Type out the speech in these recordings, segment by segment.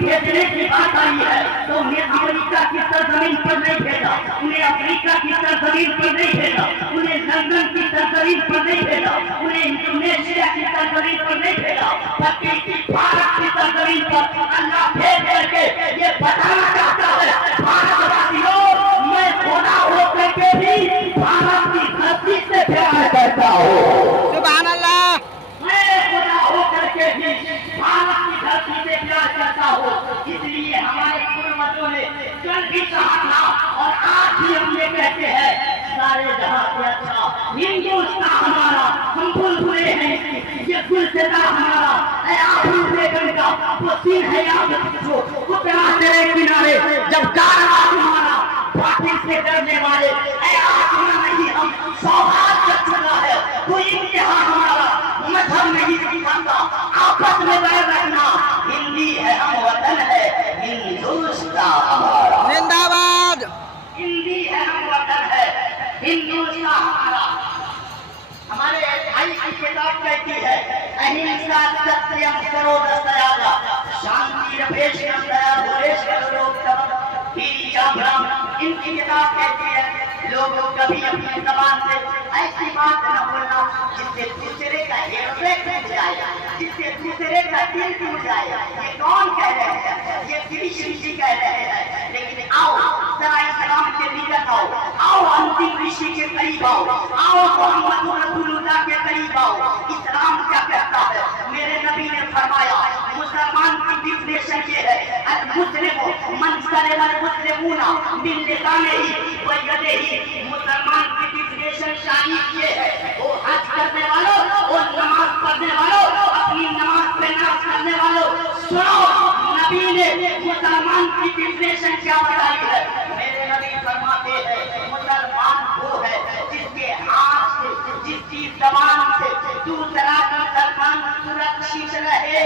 भेजने की बात आई है तो उन्हें अमेरिका की सरजमीन पर नहीं भेजा, उन्हें अफ्रीका की सरजमीन पर नहीं भेजा, उन्हें लंदन की सरजमीन पर नहीं भेजा, उन्हें इंडोनेशिया की सरजमीन पर नहीं भेजा, बल्कि भारत की सरजमीन पर अल्लाह भेज करके ये बताना चाहता है भारतवासियों, मैं खुदा होकर के भी भारत की धरती से प्यार करता हूँ। सुभान अल्लाह। मैं खुदा होकर के भी भारत की धरती से प्यार करता हूँ। इसलिए हमारे पूर्वजों ने कल भी कहा था और आज भी हम ये कहते हैं, सारे जहां से अच्छा हिंदुस्तान हमारा, हम बुलबुले हैं इसकी, ये गुलशदा हमारा, आबू बेगम का वो सीन है याद रखो, उतना तेरे किनारे जब कारवा तुम्हारा बातिल से डरने वाले, नहीं हम सौभाग्य चुना है, कोई इम्तिहान हमारा मजहब नहीं सिखाता, आपस में बैर रखना, हिंदी है हम वतन है, हिंदुस्तान हमारा जिंदाबाद। हिंदी है हम वतन है, हिंदुस्तान हमारा। हमारे भाई की किताब कहती है अहिंसा सत्यम सर्वोदया शांति रपेश दया भूलेश इनकी किताब कहती है लोग कभी अपनी जबान से ऐसी बात न बोलना जिससे दूसरे का हृदय टूट जाए, जिससे दूसरे का दिल टूट जाए। ये कौन कह रहे हैं? ये कृष्ण जी कह रहे हैं। लेकिन आओ जरा इस्लाम के निकट आओ, आओ अंतिम ऋषि के करीब आओ, आओ मोहम्मद रसूलुल्लाह के करीब आओ। इस्लाम क्या कहता है? मेरे नबी ने फरमाया मुसलमान की डिफिनेशन ये है मुस्लिम मन सलमल मुस्लिमूना बिल लिसानिही व यदिही। मुसलमान की डिफिनेशन शाही ये है वो हज करने वालों और नमाज पढ़ने वालों, अपनी नमाज पे नाज करने वालों, सुनो नबी ने मुसलमान की डिफिनेशन क्या बताई है? मेरे नबी फरमाते हैं मुसलमान वो है जिसके हाथ से, जिसकी जबान से दूसरा मुसलमान सुरक्षित रहे।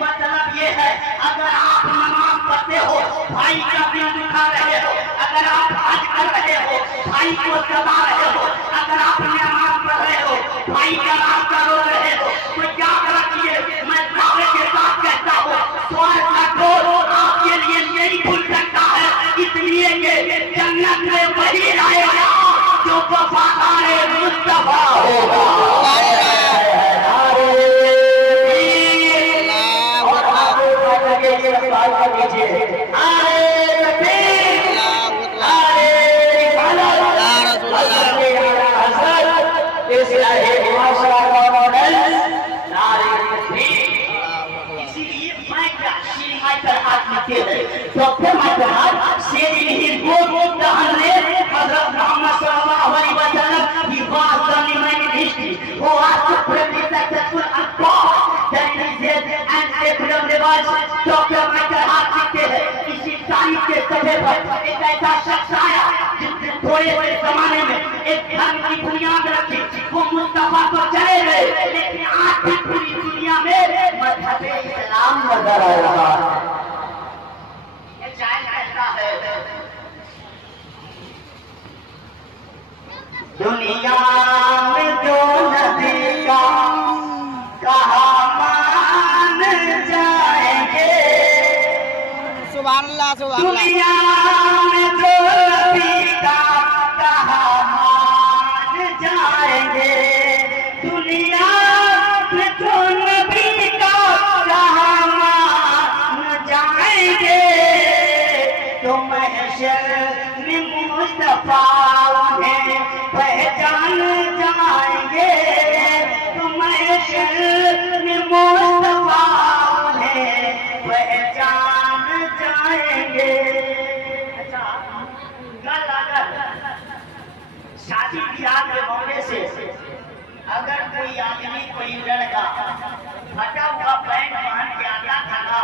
मतलब ये है अगर आप नमाज पढ़ते हो भाई का दिल दुखा रहे हो, अगर आप हज कर रहे हो भाई को दबा रहे हो, अगर आप नमाज पढ़ रहे हो भाई का रास्ता रो रहे हो, तो याद रखिए मैं दावे के साथ कहता हूँ स्वर्ग का डोर आपके लिए नहीं खुल सकता है, इसलिए कि जन्नत में वही आएगा जो वफादार मुस्तफा होगा। डॉक्टर महमूद से हज़रत मोहम्मद सल्लल्लाहु अलैहि वसल्लम he was the remaining history who was to prepare successful and God that is it and secular rewards. Doctor Mahmood लिखते हैं इसी तारीख के सफे पर एक ऐसा शख्स आया जिसने थोड़े से जमाने में एक धर्म की बुनियाद रखी, वो मुस्तफा तो चले गए लेकिन आज भी पूरी दुनिया में मजहब इस्लाम नजर आ रहा है। दुनिया में जो नबी का कहा मान जाएंगे, सुभान अल्लाह सुभान अल्लाह। दुनिया में जो नबी का कहा मान जाएंगे, दुनिया में जो नबी का कहा मान जाएंगे, तो महशर में मुस्तफा उन्हें पहचान जाएंगे, तो महशर में मुस्तफा उन्हें पहचान जाएंगे। अच्छा अगर शादी ब्याह के मौके से अगर कोई आदमी कोई लड़का फटा हुआ पैंट पहन के आता था ना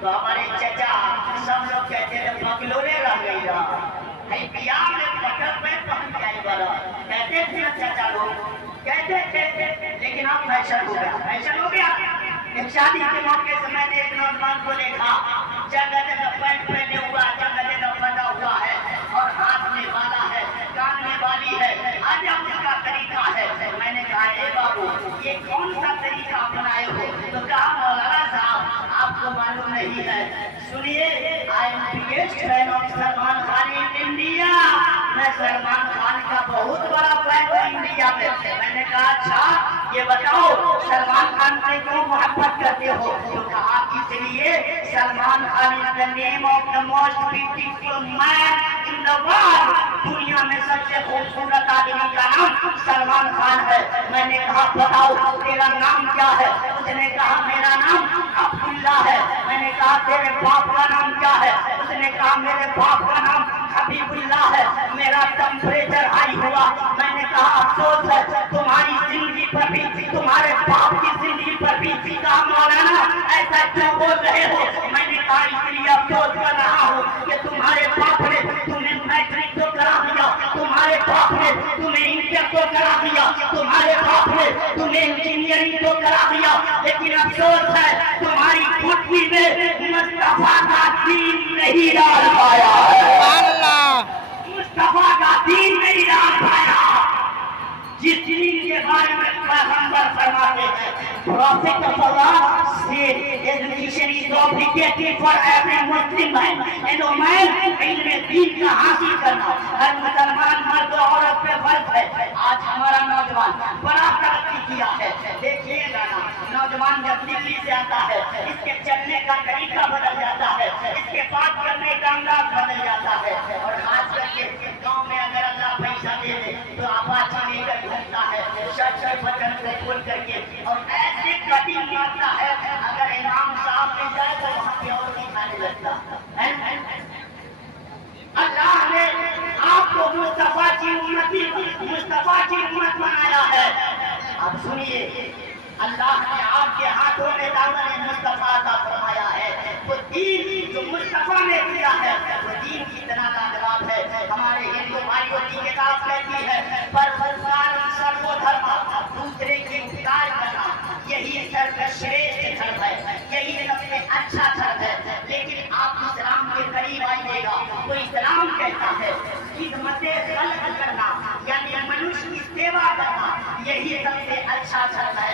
तो हमारे चचा सब लोग कहते थे बगलोरे रह गई रहा ब्याह में फटा पैंट पहन के आई बड़ा कहते थे चचा लोग कहते थे, लेकिन अब फैशन हो गया, फैशन हो गया। एक शादी के मौके से मैंने एक नौजवान को देखा जगह जगह पैंट पहने हुआ, जगह जगह फटा हुआ है और हाथ में वाला है, कान में वाली है, अजब का तरीका है। मैंने कहा ए बाबू ये कौन सा तरीका अपनाए हो? तो कहा मौलाना साहब आपको मालूम नहीं है। सुनिए, I am biggest fan of Salman Khan in India. मैं सलमान खान का बहुत बड़ा फैन हूँ इंडिया में। मैंने कहा अच्छा ये बताओ सलमान खान से क्यों मोहब्बत करते हो? तो कहा इसलिए Salman Khan is the name of the most beautiful man in the world. दुनिया में सबसे खूबसूरत आदमी का नाम सलमान खान है। मैंने कहा बताओ तेरा नाम क्या है? उसने कहा मेरा नाम अब्दुल्ला है। मैंने कहा तेरे बाप का नाम क्या है? उसने कहा मेरे बाप का नाम हबीबुल्ला है। मेरा टेम्परेचर हाई हुआ। मैंने कहा अफसोस है तुम्हारी जिंदगी पर भी, तुम्हारे बाप की जिंदगी पर भी कहा मौलाना ऐसा क्यों बोल रहे हो? मैंने कहा इसलिए अफसोस कर रहा हूँ कि तुम्हारे बाप ने तुम्हें मैट्रिक तो करा दिया, तुम्हारे बाप ने तुम्हें इंटर तो करा दिया, तुम्हारे बाप ने तुम्हें इंजीनियरिंग तो करा दिया, लेकिन अफसोस है तुम्हारी बुद्धि में मुस्तफा का दीन नहीं डाल पाया है। मुस्तफा का दीन नहीं डाल पाया। जिस दीन के बारे में पैगंबर फरमाते हैं Prophet of Allah said education is obligatory for every Muslim man and woman। इल्म दीन का हासिल करना हर मुसलमान मर्द और औरत पे फर्ज है। आज हमारा नौजवान बड़ा तरक्की किया है। देखिएगा ना, नौजवान जब दिल्ली से आता है इसके चलने का तरीका बदल जाता है, इसके बात करने का अंदाज बदल जाता है। और खास करके गाँव में अगर अल्लाह पैसा दे दे तो आवाज लेकर घूमता है, शर्ट बटन को खोल करके, और ऐसे कटिंग मारता है अगर इमाम साहब में जाए तो वहाँ पे और नहीं खाने लगता है। अल्लाह ने आपको मुस्तफा की उम्मत बनाया है। अब सुनिए, अल्लाह ने आपके हाथों में दामन मुस्तफा का फरमाया है। वो दीन जो मुस्तफा ने दिया है वो दीन कितना लाजवाब है। हमारे हिंदू भाइयों की किताब कहती है पर सर्वोधर्म, दूसरे की उपकार करना यही सर्वश्रेष्ठ धर्म है, यही सबसे अच्छा धर्म है। लेकिन आप इस्लाम के करीब आइएगा तो इस्लाम कहता है खिदमत खल्क करना यानी मनुष्य की सेवा करना यही सबसे अच्छा धर्म है।